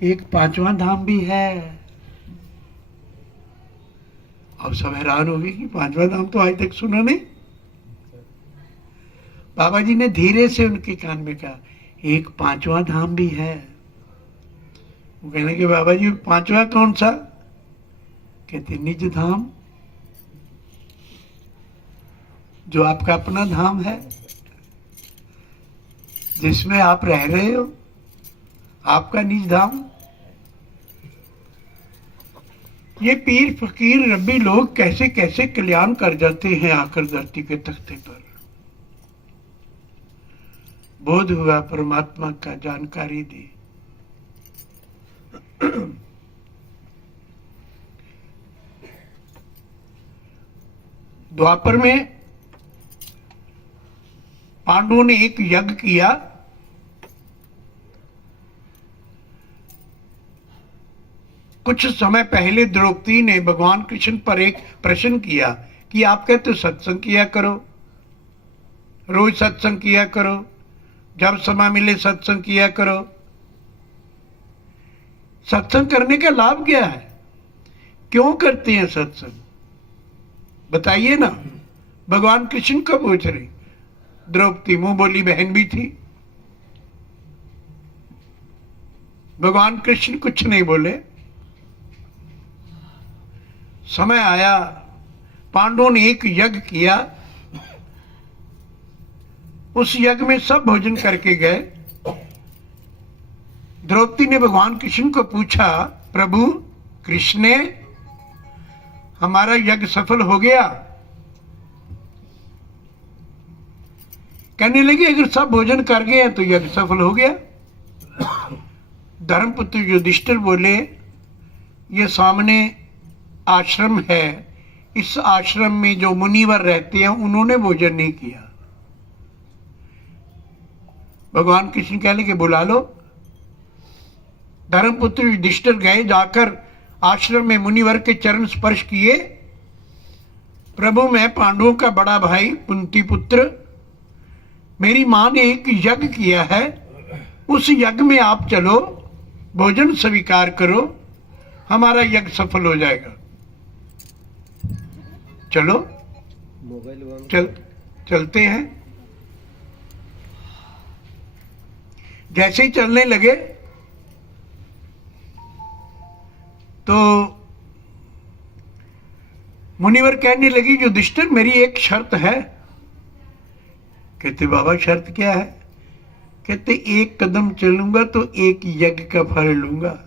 एक पांचवा धाम भी है। अब सब हैरान हो गए कि पांचवा धाम तो आज तक सुना नहीं। बाबा जी ने धीरे से उनके कान में कहा, एक पांचवा धाम भी है। वो कहने के बाबा जी पांचवा कौन सा? कहते निज धाम, जो आपका अपना धाम है, जिसमें आप रह रहे हो, आपका निज धाम। ये पीर फकीर रब्बी लोग कैसे कैसे कल्याण कर जाते हैं आकर धरती के तख्ते पर। बोध हुआ परमात्मा का जानकारी दी। द्वापर में पांडवों ने एक यज्ञ किया। कुछ समय पहले द्रौपदी ने भगवान कृष्ण पर एक प्रश्न किया कि आप कहते सत्संग किया करो, रोज सत्संग किया करो, जब समय मिले सत्संग किया करो। सत्संग करने का लाभ क्या है? क्यों करते हैं सत्संग? बताइए ना। भगवान कृष्ण को पूछ रही। द्रौपदी मुंह बोली बहन भी थी। भगवान कृष्ण कुछ नहीं बोले। समय आया, पांडवों ने एक यज्ञ किया। उस यज्ञ में सब भोजन करके गए। द्रौपदी ने भगवान कृष्ण को पूछा, प्रभु कृष्ण ने हमारा यज्ञ सफल हो गया? कहने लगे अगर सब भोजन कर गए हैं तो यज्ञ सफल हो गया। धर्मपुत्र युधिष्ठिर बोले, ये सामने आश्रम है, इस आश्रम में जो मुनिवर रहते हैं उन्होंने भोजन नहीं किया। भगवान कृष्ण कह लगे बुला लो। धर्मपुत्र युधिष्ठिर गए, जाकर आश्रम में मुनिवर के चरण स्पर्श किए। प्रभु मैं पांडवों का बड़ा भाई कुंती पुत्र, मेरी मां ने एक यज्ञ किया है, उस यज्ञ में आप चलो, भोजन स्वीकार करो, हमारा यज्ञ सफल हो जाएगा। चलो चलते हैं। जैसे ही चलने लगे तो मुनिवर कहने लगी युधिष्ठिर मेरी एक शर्त है। कहते बाबा शर्त क्या है? कहते एक कदम चलूंगा तो एक यज्ञ का फल लूंगा,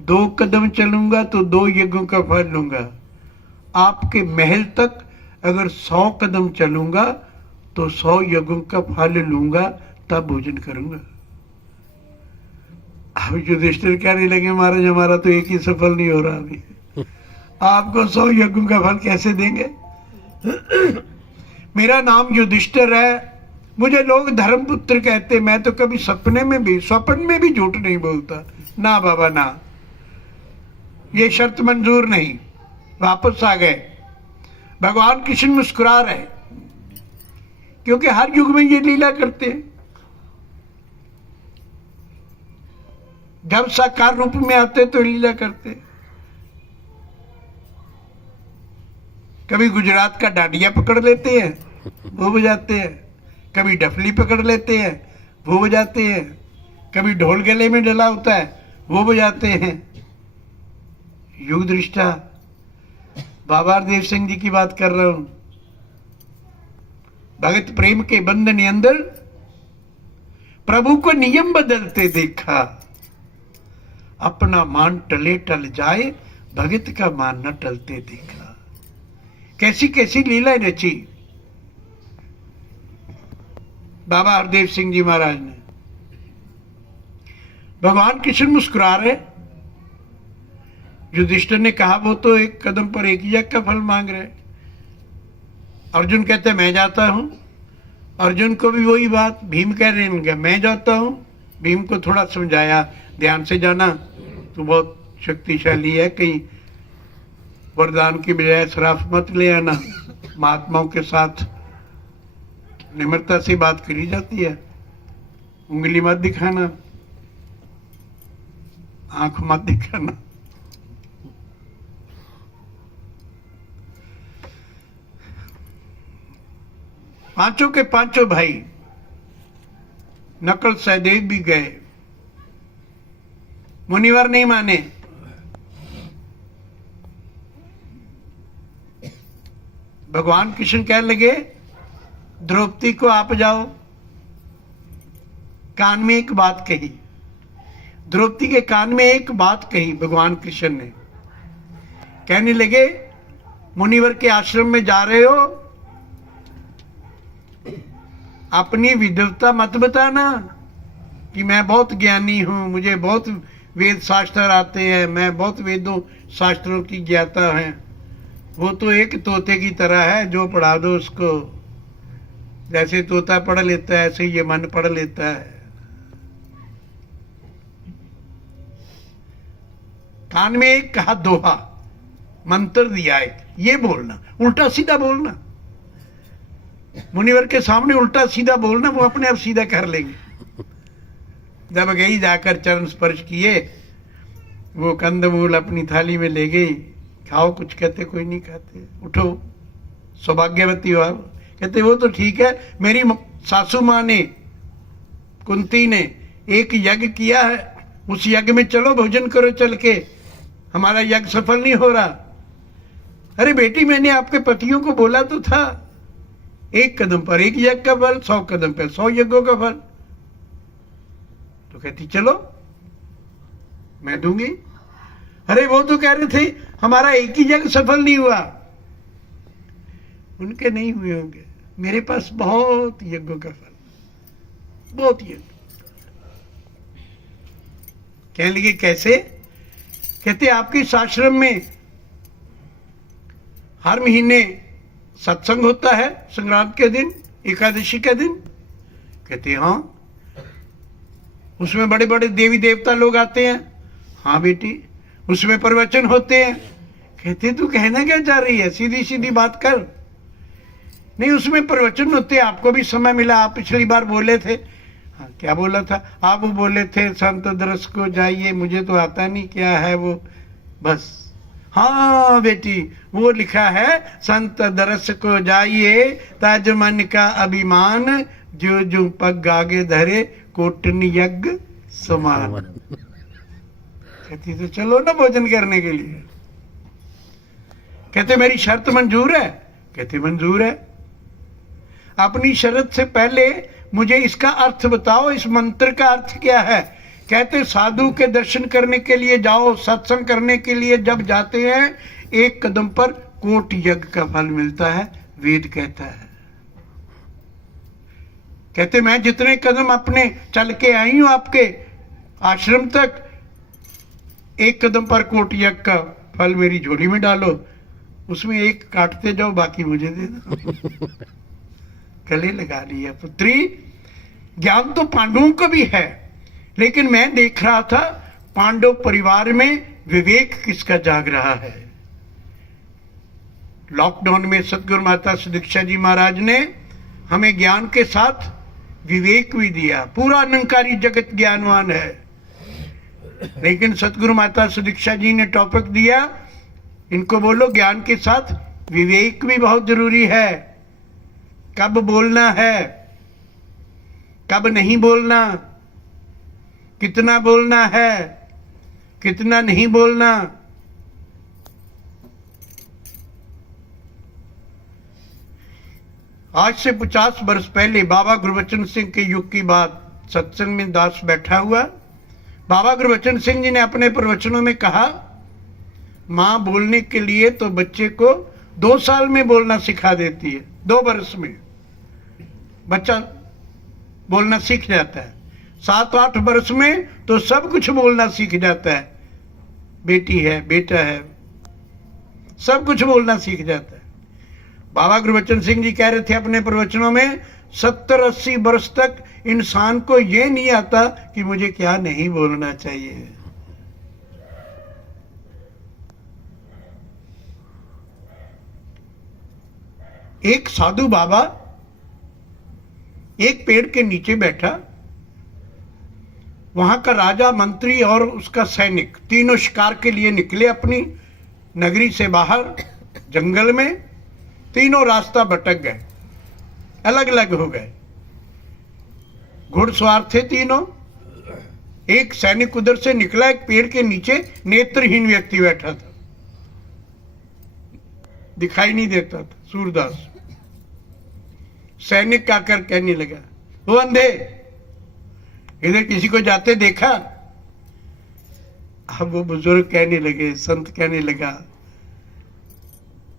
2 कदम चलूंगा तो 2 यज्ञों का फल लूंगा, आपके महल तक अगर 100 कदम चलूंगा तो 100 यज्ञों का फल लूंगा, तब भोजन करूंगा। अब युधिष्ठिर कहने लगे महाराज हमारा तो एक ही सफल नहीं हो रहा अभी, आपको 100 यज्ञों का फल कैसे देंगे? मेरा नाम युधिष्ठिर है, मुझे लोग धर्मपुत्र कहते, मैं तो कभी स्वप्न में भी झूठ नहीं बोलता। ना बाबा ना, ये शर्त मंजूर नहीं। वापस आ गए। भगवान कृष्ण मुस्कुरा रहे, क्योंकि हर युग में ये लीला करते हैं। जब साकार रूप में आते तो लीला करते। कभी गुजरात का डांडिया पकड़ लेते हैं, वो बजाते हैं, कभी डफली पकड़ लेते हैं, वो बजाते हैं, कभी ढोल गले में डला होता है, वो बजाते हैं। युग दृष्टा बाबा हरदेव सिंह जी की बात कर रहा हूं। भगत प्रेम के बंधन के अंदर प्रभु को नियम बदलते देखा, अपना मान टले टल जाए, भगत का मान न टलते देखा। कैसी कैसी लीला रची बाबा हरदेव सिंह जी महाराज ने। भगवान कृष्ण मुस्कुरा रहे। युधिष्ठिर ने कहा वो तो एक कदम पर एक यज्ञ का फल मांग रहे। अर्जुन कहते मैं जाता हूं। अर्जुन को भी वही बात। भीम कह रहे हैं मैं जाता हूं। भीम को थोड़ा समझाया, ध्यान से जाना, तू बहुत शक्तिशाली है, कहीं वरदान की बजाय श्राप मत ले आना। महात्माओं के साथ निम्रता से बात करी जाती है, उंगली मत दिखाना। आंख मत दिखाना। पांचों के पांचों भाई नकल सहदेव भी गए, मुनिवर नहीं माने। भगवान कृष्ण कहने लगे द्रौपदी को आप जाओ। कान में एक बात कही, द्रौपदी के कान में एक बात कही भगवान कृष्ण ने। कहने लगे मुनिवर के आश्रम में जा रहे हो, अपनी विद्वता मत बताना कि मैं बहुत ज्ञानी हूं, मुझे बहुत वेद शास्त्र आते हैं, मैं बहुत वेदों शास्त्रों की ज्ञाता है। वो तो एक तोते की तरह है, जो पढ़ा दो उसको, जैसे तोता पढ़ लेता है ऐसे ये मन पढ़ लेता है। कान में एक कहा दोहा, मंत्र दिया एक, ये बोलना, उल्टा सीधा बोलना। मुनिवर के सामने उल्टा सीधा बोलना, वो अपने आप सीधा कर लेंगे। जब गई जाकर चरण स्पर्श किए, वो कंदमूल अपनी थाली में ले गई, खाओ, कुछ कहते कोई नहीं खाते, उठो सौभाग्यवती हो आप। कहते वो तो ठीक है, मेरी सासू माँ ने, कुंती ने एक यज्ञ किया है, उस यज्ञ में चलो भोजन करो चल के, हमारा यज्ञ सफल नहीं हो रहा। अरे बेटी मैंने आपके पतियों को बोला तो था, एक कदम पर एक यज्ञ का फल, 100 कदम पर 100 यज्ञों का फल। तो कहती चलो मैं दूंगी। अरे वो तो कह रहे थे हमारा एक ही यज्ञ सफल नहीं हुआ। उनके नहीं हुए होंगे, मेरे पास बहुत यज्ञों का फल, बहुत यज्ञ। कहने लगे कैसे? कहते आपके इस आश्रम में हर महीने सत्संग होता है, संक्रांत के दिन, एकादशी के दिन। कहते हाँ, उसमें बड़े बड़े देवी देवता लोग आते हैं। हाँ बेटी, उसमें प्रवचन होते हैं। कहते तू कहना क्या चाह रही है, सीधी सीधी बात कर। नहीं, उसमें प्रवचन होते हैं, आपको भी समय मिला, आप पिछली बार बोले थे। हाँ, क्या बोला था? आप बोले थे संत दरस को जाइए, मुझे तो आता नहीं क्या है वो, बस। हाँ बेटी, वो लिखा है संत दरस को जाइए, ताज मन का अभिमान, जो जो पग आगे धरे कोटन यज्ञ समान। कहती तो चलो ना भोजन करने के लिए। कहते मेरी शर्त मंजूर है? कहते मंजूर है। अपनी शर्त से पहले मुझे इसका अर्थ बताओ, इस मंत्र का अर्थ क्या है? कहते साधु के दर्शन करने के लिए जाओ, सत्संग करने के लिए जब जाते हैं, एक कदम पर कोट यज्ञ का फल मिलता है, वेद कहता है। कहते मैं जितने कदम अपने चल के आई हूं आपके आश्रम तक, एक कदम पर कोट यज्ञ का फल मेरी झोली में डालो, उसमें एक काटते जाओ, बाकी मुझे दे दो। गले लगा लिया। पुत्री, ज्ञान तो पांडवों को भी है, लेकिन मैं देख रहा था पांडव परिवार में विवेक किसका जाग रहा है। लॉकडाउन में सतगुरु माता सुदीक्षा जी महाराज ने हमें ज्ञान के साथ विवेक भी दिया। पूरा निरंकारी जगत ज्ञानवान है, लेकिन सतगुरु माता सुदीक्षा जी ने टॉपिक दिया, इनको बोलो ज्ञान के साथ विवेक भी बहुत जरूरी है। कब बोलना है, कब नहीं बोलना, कितना बोलना है, कितना नहीं बोलना। आज से 50 वर्ष पहले बाबा गुरबचन सिंह के युग की बात, सत्संग में दास बैठा हुआ। बाबा गुरबचन सिंह जी ने अपने प्रवचनों में कहा, मां बोलने के लिए तो बच्चे को 2 साल में बोलना सिखा देती है, 2 वर्ष में बच्चा बोलना सीख जाता है, 7-8 वर्ष में तो सब कुछ बोलना सीख जाता है। बेटी है, बेटा है, सब कुछ बोलना सीख जाता है। बाबा गुरबचन सिंह जी कह रहे थे अपने प्रवचनों में, 70-80 वर्ष तक इंसान को यह नहीं आता कि मुझे क्या नहीं बोलना चाहिए। एक साधु बाबा एक पेड़ के नीचे बैठा, वहां का राजा, मंत्री और उसका सैनिक तीनों शिकार के लिए निकले अपनी नगरी से बाहर जंगल में। तीनों रास्ता भटक गए, अलग अलग हो गए। घुड़सवार थे तीनों। एक सैनिक उधर से निकला, एक पेड़ के नीचे नेत्रहीन व्यक्ति बैठा था, दिखाई नहीं देता था, सूरदास। सैनिक आकर कहने लगा, वो अंधे, इधर किसी को जाते देखा? अब वो बुजुर्ग कहने लगे, संत कहने लगा,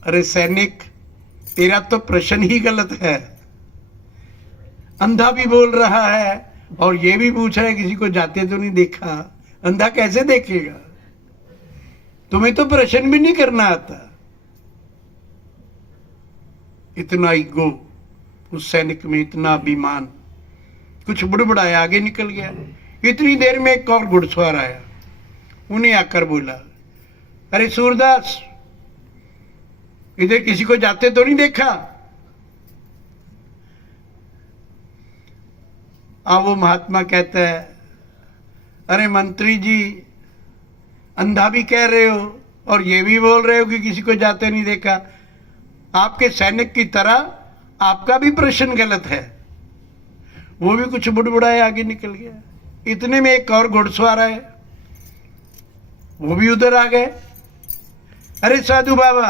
अरे सैनिक, तेरा तो प्रश्न ही गलत है। अंधा भी बोल रहा है और ये भी पूछ रहा है किसी को जाते तो नहीं देखा। अंधा कैसे देखेगा? तुम्हें तो प्रश्न भी नहीं करना आता। इतना ईगो उस सैनिक में, इतना अभिमान। कुछ बुड़बुड़ाया, आगे निकल गया। इतनी देर में एक और घुड़सवार आया, उन्हें आकर बोला, अरे सूरदास, इधर किसी को जाते तो नहीं देखा? अब वो महात्मा कहता है, अरे मंत्री जी, अंधा भी कह रहे हो और ये भी बोल रहे हो कि किसी को जाते नहीं देखा। आपके सैनिक की तरह आपका भी प्रश्न गलत है। वो भी कुछ बुड़बुड़ाया, आगे निकल गया। इतने में एक और घुड़सवार आए, वो भी उधर आ गए। अरे साधु बाबा,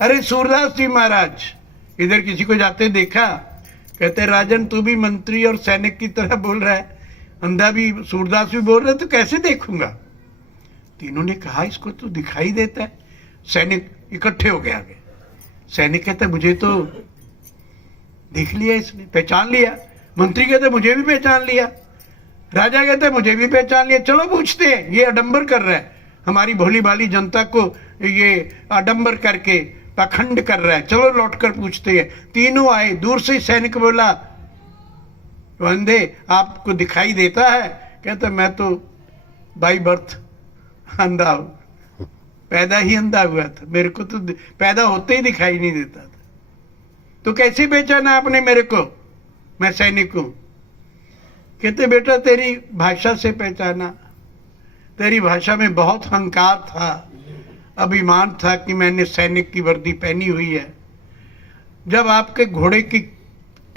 अरे सूरदास जी महाराज, इधर किसी को जाते देखा? कहते, राजन, तू भी मंत्री और सैनिक की तरह बोल रहा है, अंधा भी, सूरदास भी बोल रहा है, तो कैसे देखूंगा? तीनों ने कहा, इसको तो दिखाई देता है। सैनिक इकट्ठे हो गए आगे। सैनिक कहते, मुझे तो देख लिया, इसने पहचान लिया। मंत्री कहते, मुझे भी पहचान लिया। राजा कहते, मुझे भी पहचान लिया। चलो पूछते हैं, ये आडंबर कर रहा है, हमारी भोली भाली जनता को ये आडंबर करके पाखंड कर रहा है। चलो लौट कर पूछते हैं। तीनों आए। दूर से सैनिक बोला, अंधे, आपको दिखाई देता है? कहता, मैं तो बाई बर्थ अंधा हूं, पैदा ही अंधा हुआ था, मेरे को तो पैदा होते ही दिखाई नहीं देता था। तो कैसे पहचाना आपने मेरे को? मैं सैनिक हूं। कहते, बेटा, तेरी भाषा से पहचाना। तेरी भाषा में बहुत अहंकार था, अभिमान था कि मैंने सैनिक की वर्दी पहनी हुई है। जब आपके घोड़े की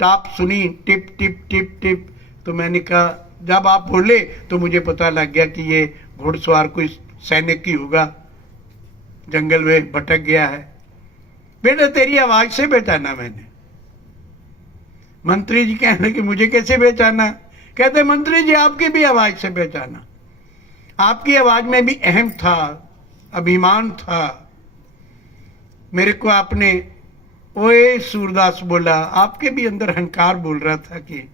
टाप सुनी, टिप टिप टिप टिप, तो मैंने कहा, जब आप बोले तो मुझे पता लग गया कि ये घुड़सवार कोई सैनिक ही होगा, जंगल में भटक गया है। बेटा, तेरी आवाज से पहचाना मैंने। मंत्री जी कहने कि मुझे कैसे पहचाना? कहते, मंत्री जी, आपकी भी आवाज से पहचाना। आपकी आवाज में भी अहम था, अभिमान था। मेरे को आपने ओए सूरदास बोला, आपके भी अंदर अहंकार बोल रहा था कि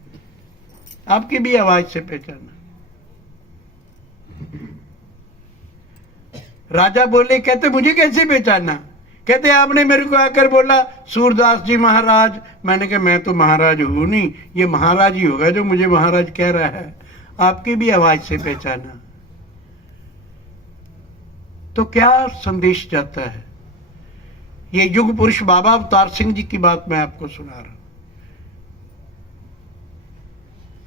आपकी भी आवाज से पहचाना। राजा बोले, कहते, मुझे कैसे पहचाना? कहते, आपने मेरे को आकर बोला, सूरदास जी महाराज। मैंने कहा, मैं तो महाराज हूं नहीं, ये महाराज ही होगा जो मुझे महाराज कह रहा है। आपकी भी आवाज से पहचाना। तो क्या संदेश जाता है? ये युग पुरुष बाबा अवतार सिंह जी की बात मैं आपको सुना रहा हूं।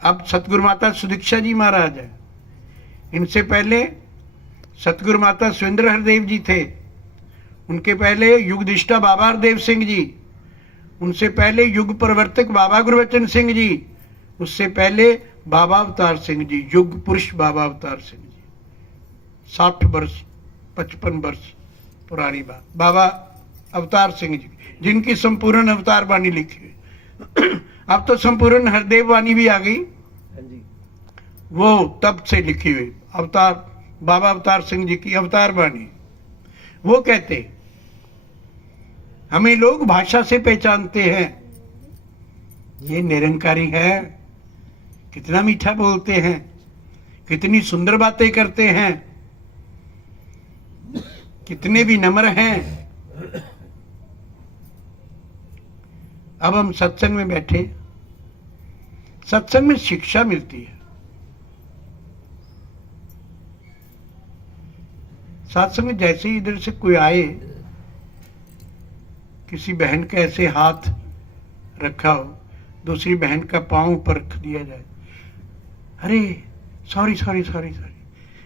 अब सतगुरु माता सुदीक्षा जी महाराज है। इनसे पहले सतगुरु माता सुरेंद्र हरदेव जी थे। उनके पहले युगदिष्टा बाबा हरदेव सिंह जी। उनसे पहले युग प्रवर्तक बाबा गुरबचन सिंह जी। उससे पहले बाबा अवतार सिंह जी, युग पुरुष बाबा अवतार सिंह जी। 60 वर्ष 55 वर्ष पुरानी बात। बाबा अवतार सिंह जी, जिनकी संपूर्ण अवतार वाणी लिखी हुई। अब तो संपूर्ण हरदेव वाणी भी आ गई, वो तब से लिखी हुई अवतार, बाबा अवतार सिंह जी की अवतार वाणी। वो कहते, हमें लोग भाषा से पहचानते हैं, ये निरंकारी है, कितना मीठा बोलते हैं, कितनी सुंदर बातें करते हैं, कितने भी नम्र हैं। अब हम सत्संग में बैठे, सत्संग में शिक्षा मिलती है। सत्संग में जैसे ही इधर से कोई आए, किसी बहन का ऐसे हाथ रखा हो, दूसरी बहन का पांव पर रख दिया जाए, अरे sorry sorry sorry sorry,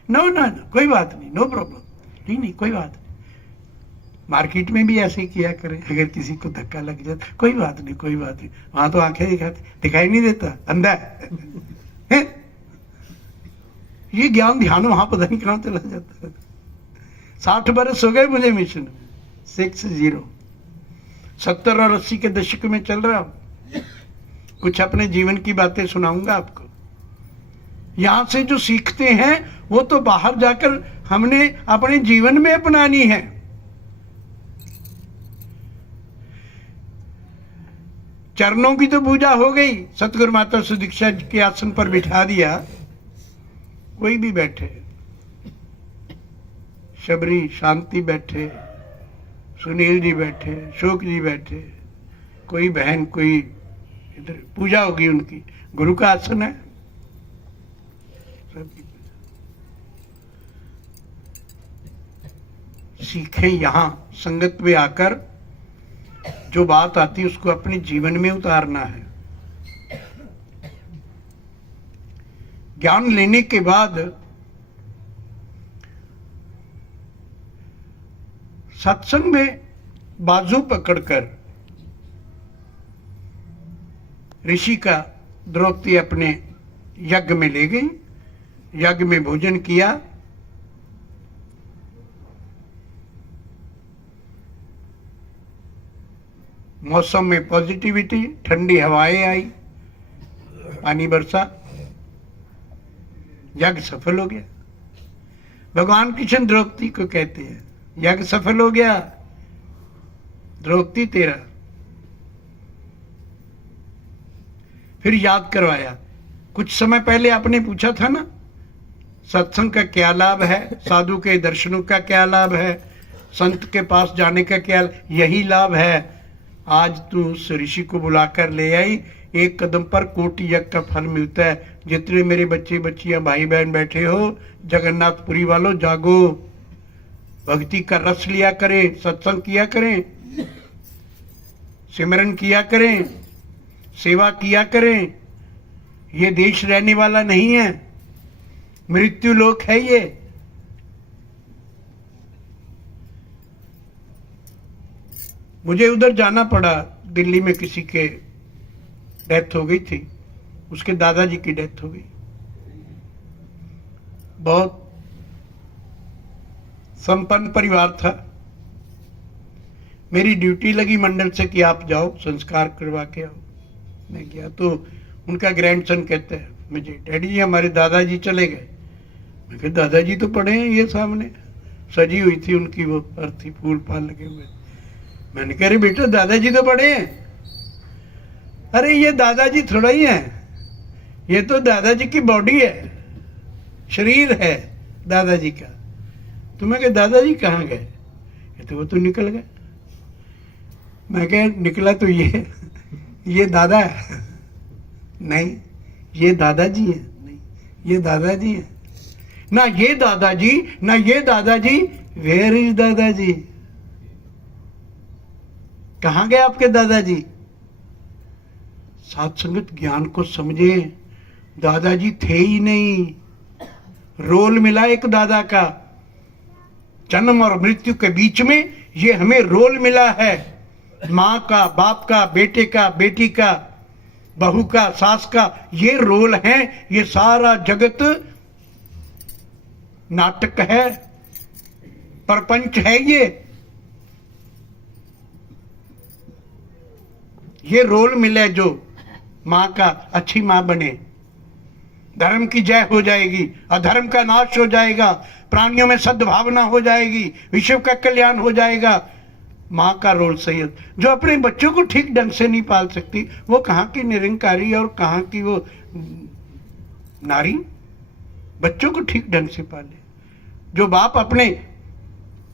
no no no, कोई बात नहीं, नो प्रॉब्लम, नहीं नहीं कोई बात नहीं। मार्केट में भी ऐसे ही किया करें, अगर किसी को धक्का लग जाए, कोई बात नहीं कोई बात नहीं, वहां तो आंखें दिखाई नहीं देता, अंधा है। ये ज्ञान ध्यान वहां पता नहीं कहां चला जाता है। 60 बरस हो गए मुझे मिशन में, 60, 70 और 80 के दशक में चल रहा हूं। कुछ अपने जीवन की बातें सुनाऊंगा आपको। यहां से जो सीखते हैं वो तो बाहर जाकर हमने अपने जीवन में अपनानी है। चरणों की तो पूजा हो गई, सतगुरु माता सुदीक्षा जी के आसन पर बिठा दिया, कोई भी बैठे, शबरी शांति बैठे, सुनील जी बैठे, अशोक जी बैठे, कोई बहन, कोई इधर पूजा होगी उनकी, गुरु का आसन है सबकी। सीखें यहां संगत में आकर, जो बात आती है उसको अपने जीवन में उतारना है। ज्ञान लेने के बाद सत्संग में बाजू पकड़कर ऋषि का द्रौपदी अपने यज्ञ में ले गई, यज्ञ में भोजन किया, मौसम में पॉजिटिविटी, ठंडी हवाएं आई, पानी बरसा, यज्ञ सफल हो गया। भगवान कृष्ण द्रौपदी को कहते हैं, यज्ञ सफल हो गया द्रौपदी तेरा। फिर याद करवाया, कुछ समय पहले आपने पूछा था ना, सत्संग का क्या लाभ है, साधु के दर्शनों का क्या लाभ है, संत के पास जाने का क्या, यही लाभ है। आज तू उस ऋषि को बुलाकर ले आई, एक कदम पर कोटि यज्ञ का फल मिलता है। जितने मेरे बच्चे बच्चियां भाई बहन बैठे हो, जगन्नाथपुरी वालों जागो, भक्ति का रस लिया करें, सत्संग किया करें, सिमरन किया करें, सेवा किया करें। ये देश रहने वाला नहीं है, मृत्यु लोक है ये। मुझे उधर जाना पड़ा, दिल्ली में किसी के डेथ हो गई थी, उसके दादाजी की डेथ हो गई। बहुत संपन्न परिवार था। मेरी ड्यूटी लगी मंडल से कि आप जाओ संस्कार करवा के आओ। मैं गया तो उनका ग्रैंडसन कहता है मुझे, डैडी जी हमारे दादाजी चले गए। मैं कहा दादाजी तो पड़े हैं ये सामने, सजी हुई थी उनकी वो अर्थी, फूल फाल लगे हुए। मैंने कहा अरे बेटा दादाजी तो बड़े हैं। अरे ये दादाजी थोड़ा ही है, ये तो दादाजी की बॉडी है, शरीर है दादाजी का। तो मैं कहा दादाजी कहाँ गए? तो वो तो निकल गए। मैं कहा निकला तो ये दादा है? नहीं ये दादाजी है। नहीं ये दादाजी है ना, ये दादाजी ना ये दादाजी। वेयर इज दादाजी? कहाँ गए आपके दादाजी? साथ संगत ज्ञान को समझे, दादाजी थे ही नहीं, रोल मिला एक दादा का। जन्म और मृत्यु के बीच में ये हमें रोल मिला है, माँ का, बाप का, बेटे का, बेटी का, बहू का, सास का, ये रोल है। ये सारा जगत नाटक है, प्रपंच है। ये रोल मिले जो माँ का, अच्छी माँ बने, धर्म की जय हो जाएगी, अधर्म का नाश हो जाएगा, प्राणियों में सद्भावना हो जाएगी, विश्व का कल्याण हो जाएगा। माँ का रोल सही है। जो अपने बच्चों को ठीक ढंग से नहीं पाल सकती, वो कहाँ की निरंकारी और कहाँ की वो नारी? बच्चों को ठीक ढंग से पाले। जो बाप अपने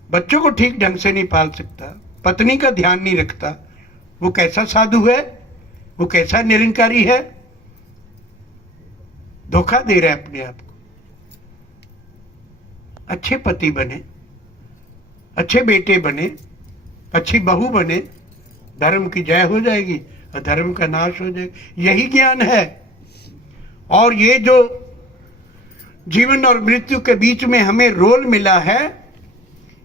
बच्चों को ठीक ढंग से नहीं पाल सकता, पत्नी का ध्यान नहीं रखता, वो कैसा साधु है? वो कैसा निरंकारी है? धोखा दे रहा है अपने आप को। अच्छे पति बने, अच्छे बेटे बने, अच्छी बहू बने, धर्म की जय हो जाएगी, अधर्म का नाश हो जाएगा। यही ज्ञान है। और ये जो जीवन और मृत्यु के बीच में हमें रोल मिला है,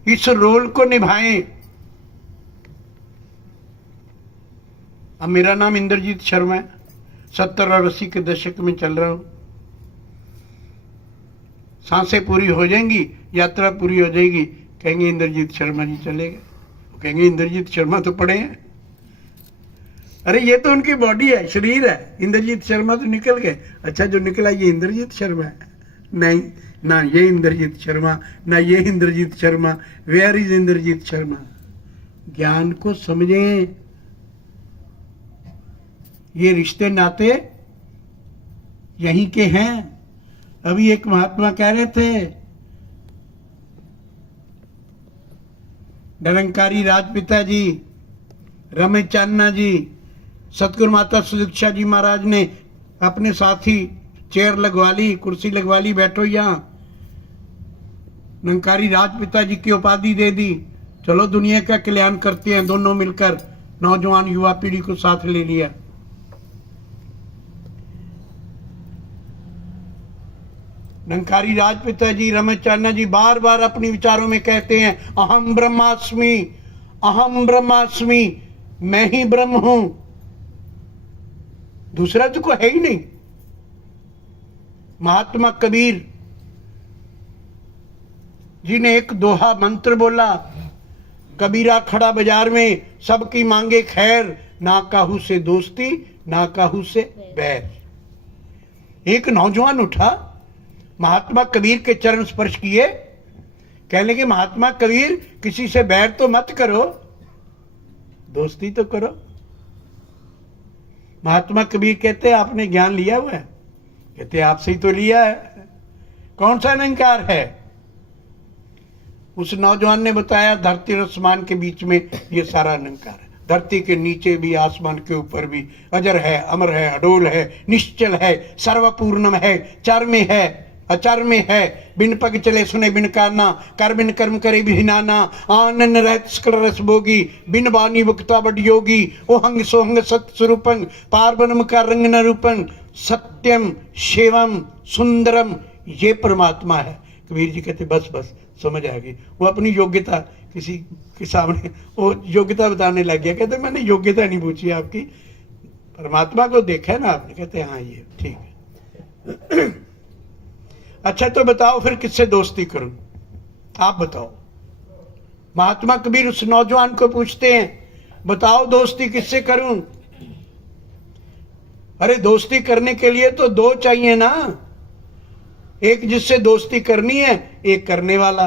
इस रोल को निभाएं। अब मेरा नाम इंद्रजीत शर्मा है, 70 और 80 के दशक में चल रहा हूं। सांसें पूरी हो जाएंगी, यात्रा पूरी हो जाएगी, कहेंगे इंद्रजीत शर्मा जी चले गए। कहेंगे इंद्रजीत शर्मा तो पड़े हैं। अरे ये तो उनकी बॉडी है, शरीर है, इंद्रजीत शर्मा तो निकल गए। अच्छा जो निकला ये इंद्रजीत शर्मा है? नहीं, ना ये इंद्रजीत शर्मा, ना ये इंद्रजीत शर्मा। Where is Indrajit Sharma? ज्ञान को समझें। ये रिश्ते नाते यहीं के हैं। अभी एक महात्मा कह रहे थे, निरंकारी राजपिता जी, रमेश चांदना जी, सतगुरु माता सुदीक्षा जी महाराज ने अपने साथी चेयर लगवा ली, कुर्सी लगवा ली, बैठो यहाँ। निरंकारी राजपिता जी की उपाधि दे दी, चलो दुनिया का कल्याण करते हैं दोनों मिलकर। नौजवान युवा पीढ़ी को साथ ले लिया। निरंकारी राजपिता जी, रमेश चांदना जी बार बार अपने विचारों में कहते हैं, अहम ब्रह्मास्मि, अहम ब्रह्मास्मि, मैं ही ब्रह्म हूं, दूसरा तो कोई है ही नहीं। महात्मा कबीर जी ने एक दोहा मंत्र बोला, कबीरा खड़ा बाजार में, सबकी मांगे खैर, ना काहू से दोस्ती, ना काहू से बैर। एक नौजवान उठा, महात्मा कबीर के चरण स्पर्श किए, कहने लगे महात्मा कबीर किसी से बैर तो मत करो, दोस्ती तो करो। महात्मा कबीर कहते आपने ज्ञान लिया हुआ है? कहते आपसे ही तो लिया है, कौन सा अहंकार है? उस नौजवान ने बताया, धरती और आसमान के बीच में ये सारा अहंकार है। धरती के नीचे भी, आसमान के ऊपर भी, अजर है, अमर है, अडोल है, निश्चल है, सर्वपूर्णम है, चर में है, अचर में है, बिन पग चले सुने बिन काना, कर बिन कर्म करे बिनाना, आनंद रहत सकल रस भोगी, बिन बानी वक्ता बड योगी, ओहंग सोहंग सत स्वरूपं, पार्वनम का रंग न रूपं, सत्यम शिवम सुंदरम, ये परमात्मा है। कबीर जी कहते बस बस समझ आ गई। वो अपनी योग्यता किसी के सामने वो योग्यता बताने लग गया। कहते मैंने योग्यता नहीं पूछी आपकी, परमात्मा को देखा है ना आपने? कहते हाँ ये ठीक है। अच्छा तो बताओ फिर किससे दोस्ती करूं? आप बताओ। महात्मा कबीर उस नौजवान को पूछते हैं, बताओ दोस्ती किससे करूं? अरे दोस्ती करने के लिए तो दो चाहिए ना, एक जिससे दोस्ती करनी है, एक करने वाला।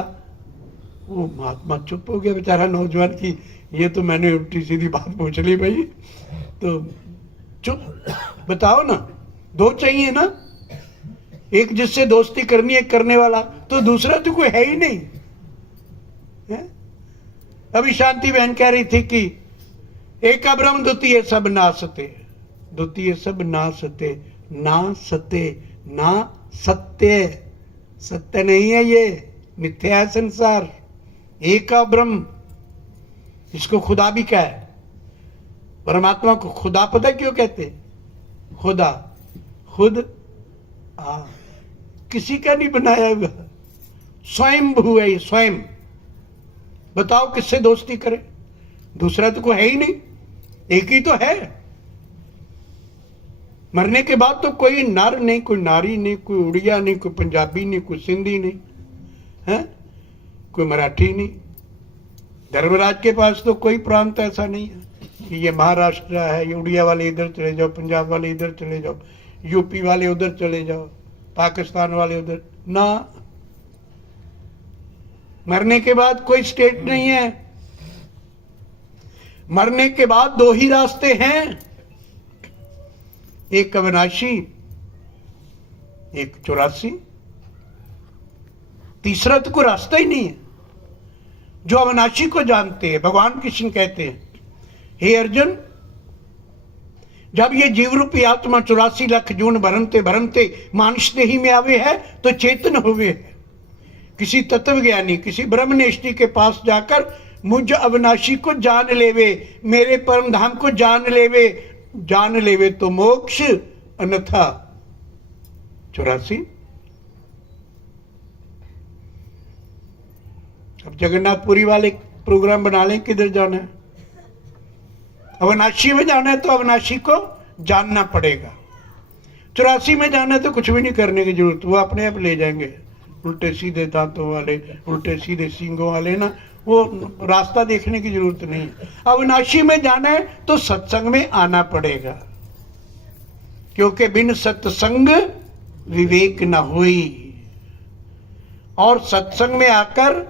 वो महात्मा चुप हो गया बेचारा नौजवान की, ये तो मैंने उल्टी सीधी बात पूछ ली भाई, तो चुप। बताओ ना, दो चाहिए ना, एक जिससे दोस्ती करनी है, करने वाला, तो दूसरा तो कोई है ही नहीं है? अभी शांति बहन कह रही थी कि एक ब्रह्म द्वितीय सब नासते, द्वितीय सब नासते, ना सते ना सत्य, सत्य नहीं है, ये मिथ्या है संसार। एक ब्रह्म, इसको खुदा भी क्या है? परमात्मा को खुदा पता क्यों कहते? खुदा खुद किसी का नहीं बनाया हुआ, स्वयं भू है ये, स्वयं। बताओ किससे दोस्ती करे? दूसरा तो कोई है ही नहीं, एक ही तो है। मरने के बाद तो कोई नर नहीं, कोई नारी नहीं, कोई उड़िया नहीं, कोई पंजाबी नहीं, कोई सिंधी नहीं है, कोई मराठी नहीं। धर्मराज के पास तो कोई प्रांत ऐसा नहीं है कि ये महाराष्ट्र है, ये उड़िया वाले इधर चले जाओ, पंजाब वाले इधर चले जाओ, यूपी वाले उधर चले जाओ, पाकिस्तान वाले उधर ना। मरने के बाद कोई स्टेट नहीं है। मरने के बाद दो ही रास्ते हैं, एक अविनाशी, एक 84। तीसरा तो कोई रास्ता ही नहीं है। जो अविनाशी को जानते हैं, भगवान कृष्ण कहते हैं, हे अर्जुन, जब ये जीव रूपी आत्मा 84 लाख जून भरमते भरमते मानुष देही में आवे है तो चेतन हुए है। किसी तत्वज्ञानी, किसी ब्रह्मनिष्ठ के पास जाकर मुझ अविनाशी को जान लेवे, मेरे परम धाम को जान लेवे तो मोक्ष, अन्यथा 84 अब जगन्नाथपुरी वाले प्रोग्राम बना लें किधर जाना है। अविनाशी में जाना है तो अविनाशी को जानना पड़ेगा। 84 में जाना है तो कुछ भी नहीं करने की जरूरत, वो अपने आप ले जाएंगे। उल्टे सीधे दांतों वाले, उल्टे सीधे सींगों वाले ना, वो रास्ता देखने की जरूरत नहीं। अविनाशी में जाना है तो सत्संग में आना पड़ेगा, क्योंकि बिन सत्संग विवेक न हुई। और सत्संग में आकर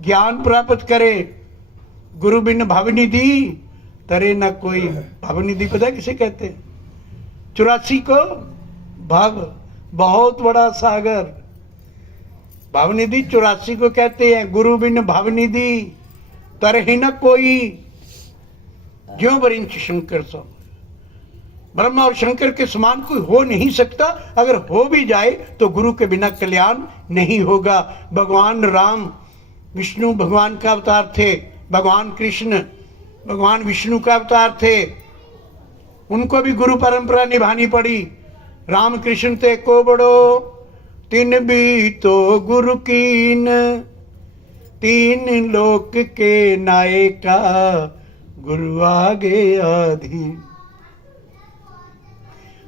ज्ञान प्राप्त करे। गुरु बिन भवनिधि तरे न कोई। भवनिधि पता है किसे कहते हैं? 84 को भव, बहुत बड़ा सागर। भवनिधि 84 को कहते हैं। गुरु बिन भवनिधि तरहि न कोई, ज्यों वरिंच शंकर सो। ब्रह्मा और शंकर के समान कोई हो नहीं सकता। अगर हो भी जाए तो गुरु के बिना कल्याण नहीं होगा। भगवान राम विष्णु भगवान का अवतार थे, भगवान कृष्ण भगवान विष्णु का अवतार थे। उनको भी गुरु परंपरा निभानी पड़ी। राम कृष्ण ते को बड़ो तीन भी तो गुरु कीन, तीन लोक के नायका गुरु आगे आधीन।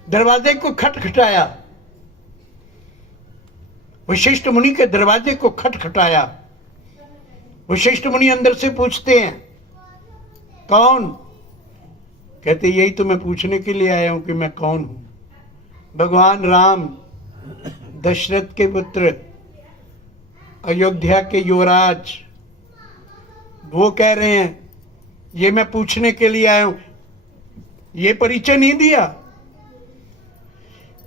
दरवाजे को खटखटाया, वशिष्ठ मुनि के दरवाजे को खटखटाया। वशिष्ठ मुनि अंदर से पूछते हैं, कौन? कहते यही तो मैं पूछने के लिए आया हूं कि मैं कौन हूं। भगवान राम, दशरथ के पुत्र, अयोध्या के युवराज, वो कह रहे हैं ये मैं पूछने के लिए आया हूं। ये परिचय नहीं दिया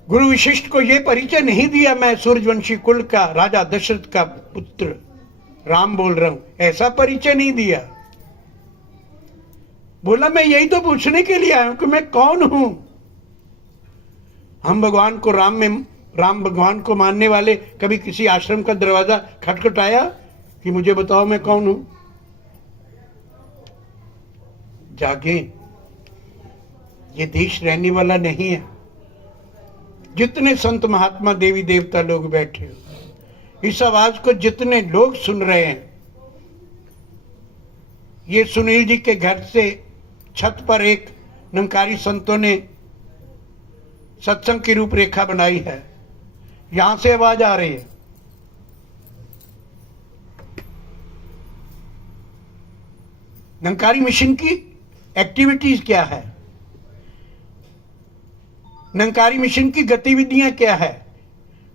गुरु वशिष्ठ को, ये परिचय नहीं दिया मैं सूर्यवंशी कुल का राजा दशरथ का पुत्र राम बोल रहा हूं, ऐसा परिचय नहीं दिया। बोला मैं यही तो पूछने के लिए आया हूं कि मैं कौन हूं। हम भगवान को राम भगवान को मानने वाले कभी किसी आश्रम का दरवाजा खटखटाया कि मुझे बताओ मैं कौन हूं? जागे, ये देश रहने वाला नहीं है। जितने संत महात्मा देवी देवता लोग बैठे हो, इस आवाज को जितने लोग सुन रहे हैं, ये सुनील जी के घर से छत पर एक निरंकारी संतों ने सत्संग की रूपरेखा बनाई है। यहां से आवाज आ रही है। निरंकारी मिशन की एक्टिविटीज क्या है, निरंकारी मिशन की गतिविधियां क्या है,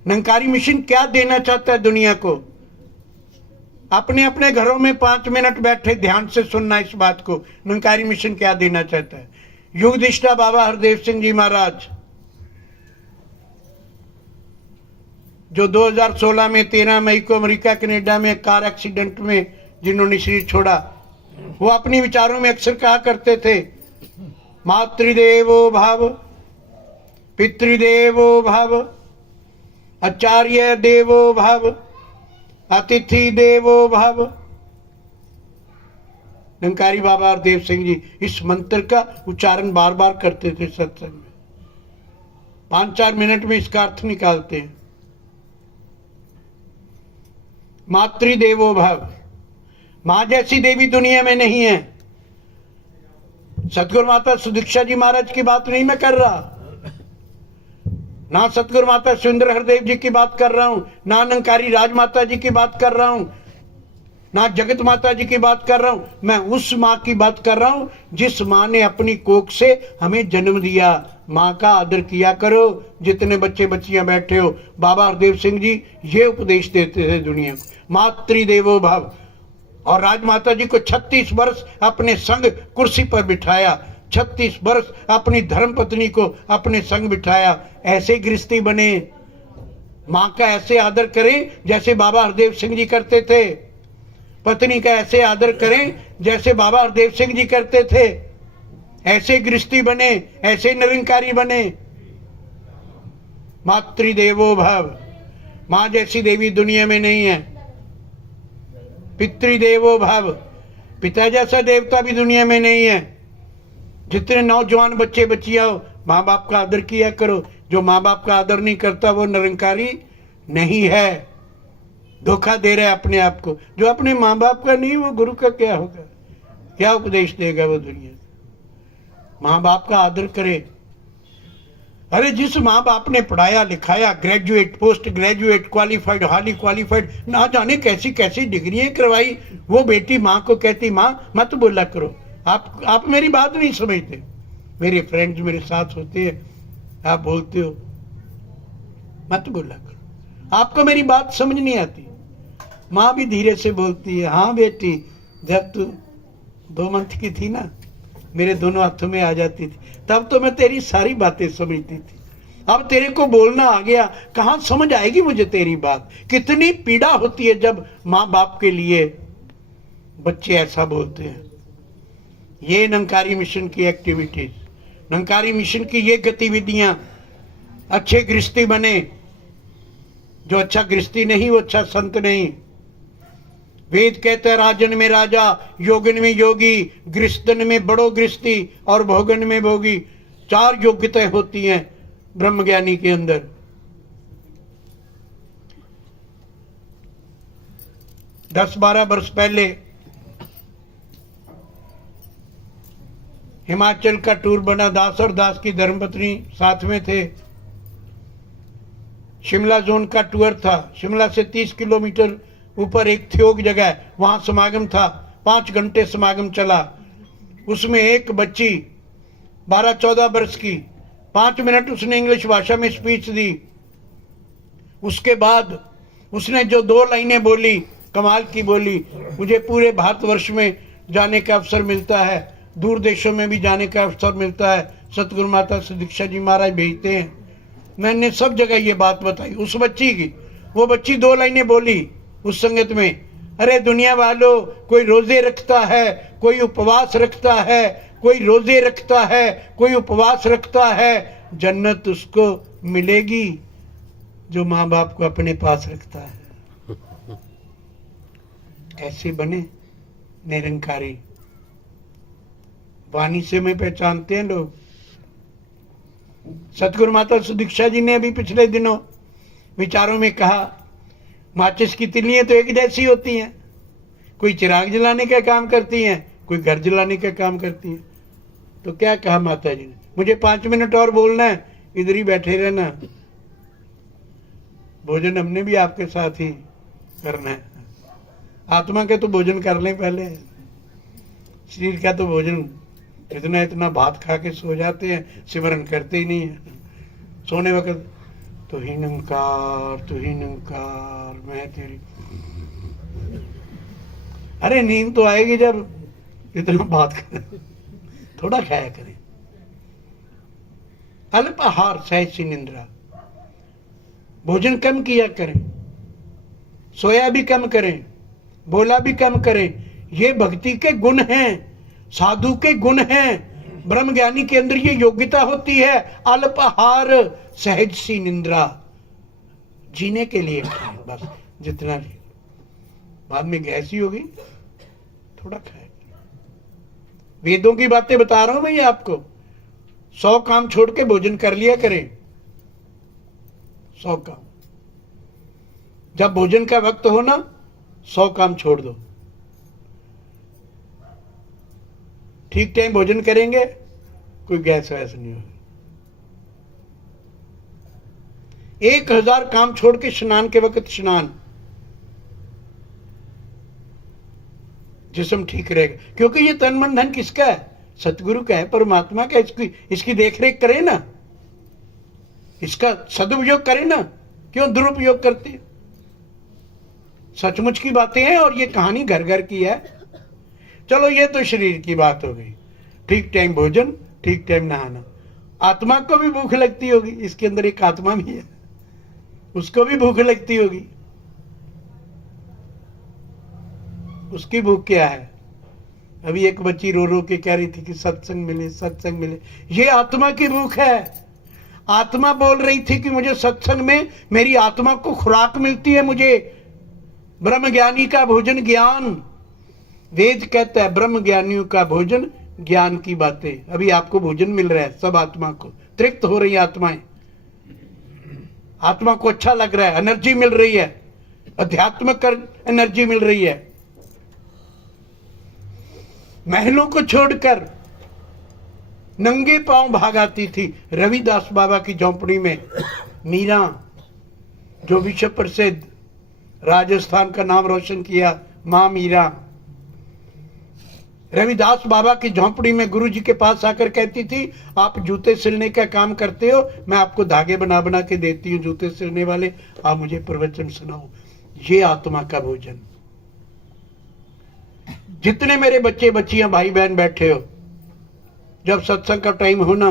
निरंकारी मिशन क्या देना चाहता है दुनिया को। अपने अपने घरों में 5 मिनट बैठे ध्यान से सुनना इस बात को। निरंकारी मिशन क्या देना चाहता है। युगदिष्टा बाबा हरदेव सिंह जी महाराज, जो 2016 में 13 मई को अमेरिका कनाडा में कार एक्सीडेंट में जिन्होंने शरीर छोड़ा, वो अपने विचारों में अक्सर कहा करते थे, मातृदेवो भव, पितृदेवो भव, आचार्य देवो भव, अतिथि देवो भव। निरंकारी बाबा हरदेव सिंह जी इस मंत्र का उच्चारण बार बार करते थे सत्संग में। 5-4 मिनट में इसका अर्थ निकालते हैं। मातृदेवो भव, मां जैसी देवी दुनिया में नहीं है। सतगुरु माता सुदीक्षा जी महाराज की बात नहीं मैं कर रहा, ना सतगुरु माता सुंदर हरदेव जी की बात कर रहा हूं, ना निरंकारी राजमाता जी की बात कर रहा हूं, ना जगत माता जी की बात कर रहा हूं। मैं उस मां की बात कर रहा हूं जिस मां ने अपनी कोख से हमें जन्म दिया। मां का आदर किया करो। जितने बच्चे बच्चियां बैठे हो, बाबा हरदेव सिंह जी ये उपदेश देते थे दुनिया को, मातृदेवो भव। और राजमाता जी को 36 वर्ष अपने संग कुर्सी पर बिठाया, 36 वर्ष अपनी धर्म पत्नी को अपने संग बिठाया। ऐसे गृहस्थी बने, मां का ऐसे आदर करें जैसे बाबा हरदेव सिंह जी करते थे, पत्नी का ऐसे आदर करें जैसे बाबा हरदेव सिंह जी करते थे। ऐसे गृहस्थी बने, ऐसे निरंकारी बने। मातृदेवो भव, मां जैसी देवी दुनिया में नहीं है। पितृदेवो भव, पिता जैसा देवता भी दुनिया में नहीं है। जितने नौजवान बच्चे बच्चियां हो, माँ बाप का आदर किया करो। जो माँ बाप का आदर नहीं करता वो निरंकारी नहीं है। धोखा दे रहा है अपने आप को। जो अपने माँ बाप का नहीं, वो गुरु का क्या होगा? क्या उपदेश देगा वो दुनिया? माँ बाप का आदर करे। अरे जिस माँ बाप ने पढ़ाया लिखाया, graduate, post graduate, qualified, highly qualified, ना जाने कैसी कैसी डिग्रियां करवाई, वो बेटी माँ को कहती, माँ मत बोला करो, आप मेरी बात नहीं समझते। मेरे फ्रेंड्स मेरे साथ होते हैं, आप बोलते हो मत बोला करो, आपको मेरी बात समझ नहीं आती। माँ भी धीरे से बोलती है, हाँ बेटी, जब तू 2 मंथ की थी ना, मेरे दोनों हाथों में आ जाती थी, तब तो मैं तेरी सारी बातें समझती थी। अब तेरे को बोलना आ गया, कहाँ समझ आएगी मुझे तेरी बात। कितनी पीड़ा होती है जब माँ बाप के लिए बच्चे ऐसा बोलते हैं। ये निरंकारी मिशन की एक्टिविटीज, निरंकारी मिशन की ये गतिविधियां, अच्छे गृहस्थी बने। जो अच्छा गृहस्थी नहीं वो अच्छा संत नहीं। वेद कहते हैं, राजन में राजा, योगन में योगी, गृहस्थन में बड़ो गृहस्थी और भोगन में भोगी। 4 योग्यताएं होती हैं ब्रह्मज्ञानी के अंदर। दस 12 वर्ष पहले हिमाचल का टूर बना, दास और दास की धर्मपत्नी साथ में थे। शिमला जोन का टूर था। शिमला से 30 किलोमीटर ऊपर एक थ्योग जगह है, वहां समागम था। 5 घंटे समागम चला। उसमें एक बच्ची 12-14 वर्ष की 5 मिनट उसने इंग्लिश भाषा में स्पीच दी। उसके बाद उसने जो 2 लाइनें बोली, कमाल की बोली, मुझे पूरे भारतवर्ष में जाने का अवसर मिलता है, दूर देशों में भी जाने का अवसर मिलता है, सतगुरु माता श्री दीक्षा जी महाराज भेजते हैं। मैंने सब जगह ये बात बताई उस बच्ची की। वो बच्ची 2 लाइनें बोली उस संगत में, अरे दुनिया वालों, कोई रोजे रखता है, कोई उपवास रखता है, कोई रोजे रखता है, कोई उपवास रखता है, जन्नत उसको मिलेगी जो माँ बाप को अपने पास रखता है। ऐसे बने निरंकारी। वाणी से में पहचानते हैं लोग। सतगुरु माता सुदीक्षा जी ने अभी पिछले दिनों विचारों में कहा, माचिस की तिलियां तो एक जैसी होती हैं, कोई चिराग जलाने का काम करती हैं, कोई घर जलाने का काम करती हैं। तो क्या कहा माता जी ने, मुझे 5 मिनट और बोलना है, इधर ही बैठे रहना, भोजन हमने भी आपके साथ ही करना है। आत्मा के तो भोजन कर लें पहले, शरीर का तो भोजन इतना इतना भात खा के सो जाते हैं, सिमरन करते ही नहीं है। सोने वक्त तू ही निरंकार, तू ही निरंकार, मैं तेरी। अरे नींद तो आएगी जब इतना भात खाए, थोड़ा खाया करें। अल्प आहार सहज सी निंद्रा, भोजन कम किया करें, सोया भी कम करें, बोला भी कम करें। ये भक्ति के गुण हैं, साधु के गुण हैं। ब्रह्मज्ञानी के अंदर ये योग्यता होती है, अल्प आहार सहज सी निंद्रा। जीने के लिए खाएं बस, जितना ले, बाद में गैस ही होगी, थोड़ा खाए। वेदों की बातें बता रहा हूं मैं ये आपको। 100 काम छोड़ के भोजन कर लिया करें, 100 काम। जब भोजन का वक्त हो ना, 100 काम छोड़ दो। ठीक टाइम भोजन करेंगे, कोई गैस वैस नहीं होगी। 1000 काम छोड़ के स्नान के वक्त स्नान, जिस्म ठीक रहेगा। क्योंकि ये तन मन धन किसका है? सतगुरु का है, परमात्मा का। इसकी देखरेख करें ना, इसका सदुपयोग करें ना, क्यों दुरुपयोग करते हैं? सचमुच की बातें हैं और ये कहानी घर घर की है। चलो ये तो शरीर की बात हो गई। ठीक टाइम भोजन, ठीक टाइम नहाना। आत्मा को भी भूख लगती होगी, इसके अंदर एक आत्मा भी है, उसको भी भूख लगती होगी। उसकी भूख क्या है? अभी एक बच्ची रो रो के कह रही थी कि सत्संग मिले, सत्संग मिले। ये आत्मा की भूख है। आत्मा बोल रही थी कि मुझे सत्संग में मेरी आत्मा को खुराक मिलती है, मुझे ब्रह्म ज्ञानी का भोजन ज्ञान। वेद कहता है ब्रह्म ज्ञानियों का भोजन ज्ञान की बातें। अभी आपको भोजन मिल रहा है, सब आत्मा को तृप्त हो रही है। आत्माएं, आत्मा को अच्छा लग रहा है, एनर्जी मिल रही है। अध्यात्मिक एनर्जी मिल रही है। महलों को छोड़कर नंगे पांव भाग आती थी। रविदास बाबा की झोंपड़ी में मीरा, जो विश्व प्रसिद्ध, राजस्थान का नाम रोशन किया, मां मीरा, रविदास बाबा की झोंपड़ी में गुरु जी के पास आकर कहती थी, आप जूते सिलने का काम करते हो, मैं आपको धागे बना बना के देती हूँ जूते सिलने वाले, आप मुझे प्रवचन सुनाओ। ये आत्मा का भोजन। जितने मेरे बच्चे बच्चियां भाई बहन बैठे हो, जब सत्संग का टाइम हो ना,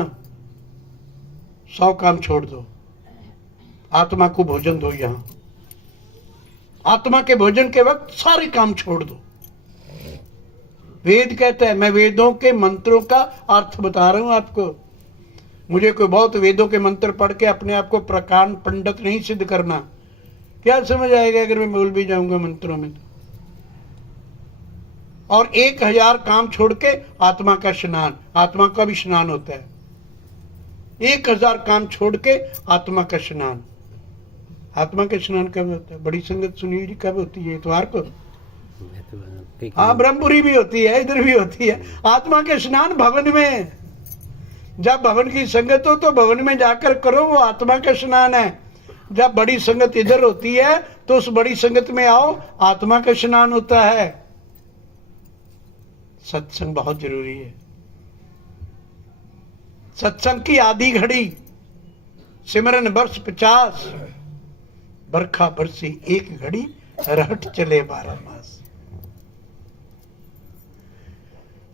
100 काम छोड़ दो, आत्मा को भोजन दो। यहां आत्मा के भोजन के वक्त सारे काम छोड़ दो। वेद कहता है, मैं वेदों के मंत्रों का अर्थ बता रहा हूं आपको। मुझे कोई बहुत वेदों के मंत्र पढ़ के अपने आप को प्रकांड पंडित नहीं सिद्ध करना। क्या समझ आएगा अगर मैं बोल भी जाऊंगा मंत्रों में तो। और 1000 काम छोड़ के आत्मा का स्नान, आत्मा का भी स्नान होता है। 1000 काम छोड़ के आत्मा का स्नान। आत्मा का स्नान कब होता है? बड़ी संगत सुनी जी कब होती है? इतवार को। हाँ, ब्रह्मपुरी भी होती है, इधर भी होती है। आत्मा के स्नान भवन में, जब भवन की संगत हो तो भवन में जाकर करो, वो आत्मा का स्नान है। जब बड़ी संगत इधर होती है तो उस बड़ी संगत में आओ, आत्मा का स्नान होता है। सत्संग बहुत जरूरी है। सत्संग की आधी घड़ी, सिमरन वर्ष 50, बरखा बरसी 1 घड़ी, रहट चले 12 मास।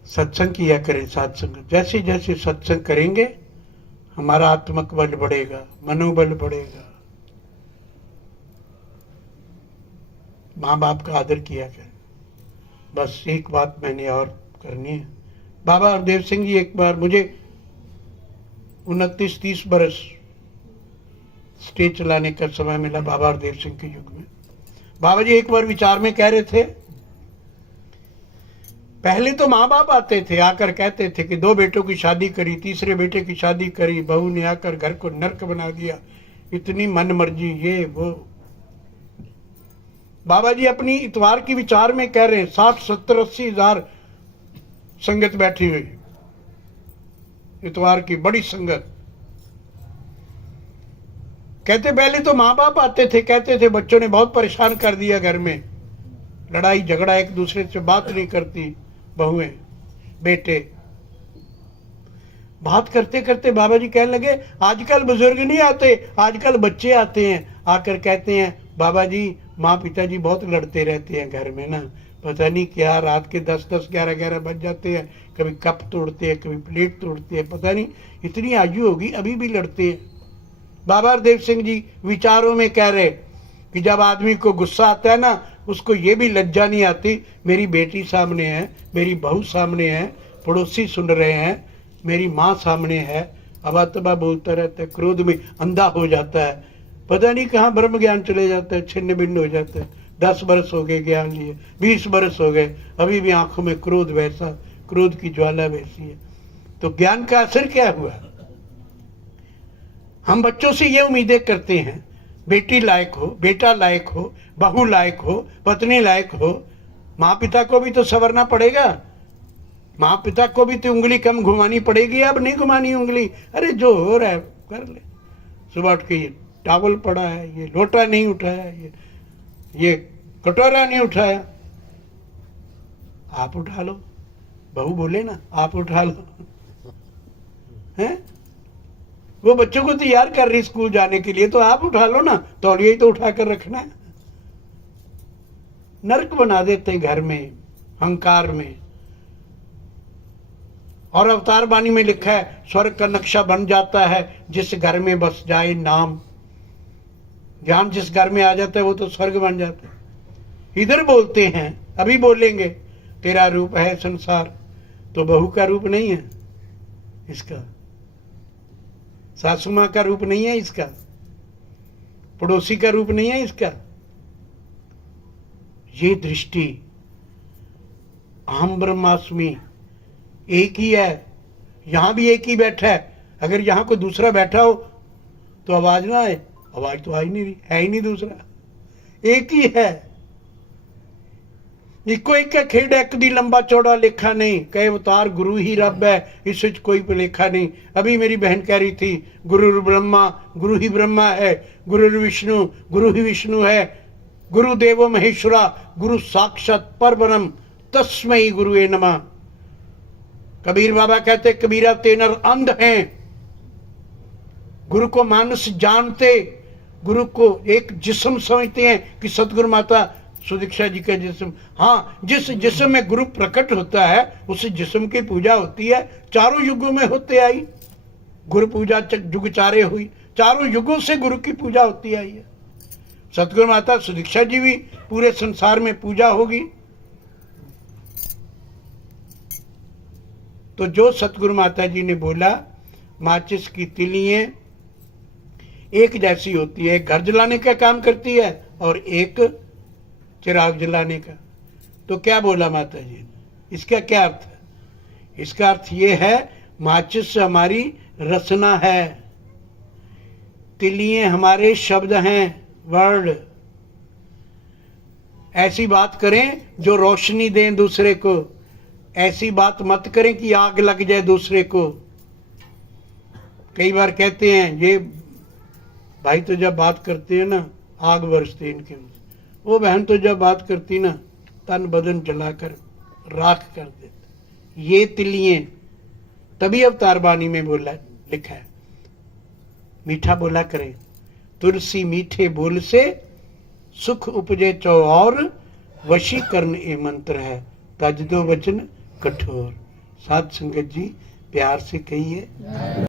सत्संग किया करें, सत्संग। जैसे जैसे सत्संग करेंगे हमारा आत्मक बल बढ़ेगा, मनोबल बढ़ेगा। माँ बाप का आदर किया करें। बस एक बात मैंने और करनी है। बाबा हरदेव सिंह जी, एक बार मुझे 29-30 बरस स्टेज चलाने का समय मिला बाबा हरदेव सिंह के युग में। बाबा जी एक बार विचार में कह रहे थे, पहले तो माँ बाप आते थे, आकर कहते थे कि 2 बेटों की शादी करी, तीसरे बेटे की शादी करी, बहू ने आकर घर को नर्क बना दिया, इतनी मन मर्जी, ये वो। बाबा जी अपनी इतवार की विचार में कह रहे हैं, 60, 70, 80 हजार संगत बैठी हुई, इतवार की बड़ी संगत। कहते पहले तो माँ बाप आते थे, कहते थे बच्चों ने बहुत परेशान कर दिया, घर में लड़ाई झगड़ा, एक दूसरे से बात नहीं करती बहुएं बेटे। बात करते करते बाबा जी कहने लगे, आजकल बुजुर्ग नहीं आते, आजकल बच्चे आते हैं। आकर कहते हैं, बाबा जी माँ पिताजी बहुत लड़ते रहते हैं घर में ना, पता नहीं क्या, रात के 10-10, 11-11 बज जाते हैं, कभी कप तोड़ते हैं, कभी प्लेट तोड़ते हैं, पता नहीं इतनी आयु होगी अभी भी लड़ते हैं। बाबा हरदेव सिंह जी विचारों में कह रहे कि जब आदमी को गुस्सा आता है ना, उसको ये भी लज्जा नहीं आती, मेरी बेटी सामने है, मेरी बहू सामने है, पड़ोसी सुन रहे हैं, मेरी माँ सामने है, अबा तबा बोलता रहता है, क्रोध में अंधा हो जाता है, पता नहीं कहाँ ब्रह्म ज्ञान चले जाता है, छिन्न भिन्न हो जाता है। 10 बरस हो गए ज्ञान लिए, 20 बरस हो गए, अभी भी आंखों में क्रोध वैसा, क्रोध की ज्वाला वैसी है। तो ज्ञान का असर क्या हुआ? हम बच्चों से ये उम्मीदें करते हैं, बेटी लायक हो, बेटा लायक हो, बहू लायक हो, पत्नी लायक हो। माँ पिता को भी तो संवरना पड़ेगा, माँ पिता को भी तो उंगली कम घुमानी पड़ेगी। अब नहीं घुमानी उंगली, अरे जो हो रहा है कर ले। सुबह उठ के ये टावल पड़ा है, ये लोटा नहीं उठाया, ये कटोरा नहीं उठाया, आप उठा लो। बहू बोले ना, आप उठा लो। हैं? वो बच्चों को तैयार कर रही स्कूल जाने के लिए, तो आप उठा लो ना, तौलिया ही तो उठा कर रखना है। नरक बना देते हैं घर में, अहंकार में। और अवतार वाणी में लिखा है, स्वर्ग का नक्शा बन जाता है जिस घर में बस जाए नाम। ज्ञान जिस घर में आ जाता है वो तो स्वर्ग बन जाता है। इधर बोलते हैं, अभी बोलेंगे, तेरा रूप है संसार, तो बहू का रूप नहीं है इसका, सासू मां का रूप नहीं है इसका, पड़ोसी का रूप नहीं है इसका। ये दृष्टि, अहम ब्रह्मास्मि एक ही है, यहां भी एक ही बैठा है। अगर यहां कोई दूसरा बैठा हो तो आवाज ना आए, आवाज तो आ ही नहीं रही, है ही नहीं दूसरा, एक ही है। इको एक है खेड, एक दी लंबा चौड़ा लेखा नहीं, कई अवतार गुरु ही रब है, इस विच कोई भुलेखा नहीं। अभी मेरी बहन कह रही थी गुरु ब्रह्मा, गुरु ही ब्रह्मा है, गुरु विष्णु, गुरु ही विष्णु है, गुरु देवो महेश्वरा, गुरु साक्षात परब्रह्म, तस्मै गुरुवे नमः। कबीर बाबा कहते कबीरा तेनर अंध हैं, गुरु को मानस जानते, गुरु को एक जिस्म समझते हैं कि सतगुरु माता सुदीक्षा जी का जिस्म। हाँ, जिस जिस्म में गुरु प्रकट होता है उस जिस्म की पूजा होती है, चारों युगों में होते आई। गुरु पूजा जुग चारे हुई, चारों युगों से गुरु की पूजा होती आई है। सतगुरु माता सुदीक्षा जी भी पूरे संसार में पूजा होगी। तो जो सतगुरु माता जी ने बोला, माचिस की तिलियां एक जैसी होती है, घर जलाने का काम करती है और एक चिराग जलाने का। तो क्या बोला माता जी ने, इसका क्या अर्थ है? इसका अर्थ ये है माचिस हमारी रचना है, तिलियां हमारे शब्द हैं, वर्ड। ऐसी बात करें जो रोशनी दें दूसरे को, ऐसी बात मत करें कि आग लग जाए दूसरे को। कई बार कहते हैं ये भाई तो जब बात करते हैं ना आग बरसती इनके मुंह से, वो बहन तो जब बात करती ना तन बदन जलाकर राख कर देते। ये तिलियां तभी अवतार बानी में बोला लिखा है, मीठा बोला करें, तुलसी मीठे बोल से सुख उपजे चौर, वशीकरण ए मंत्र है, तज दो वचन कठोर। साध संगत जी प्यार से कहिए।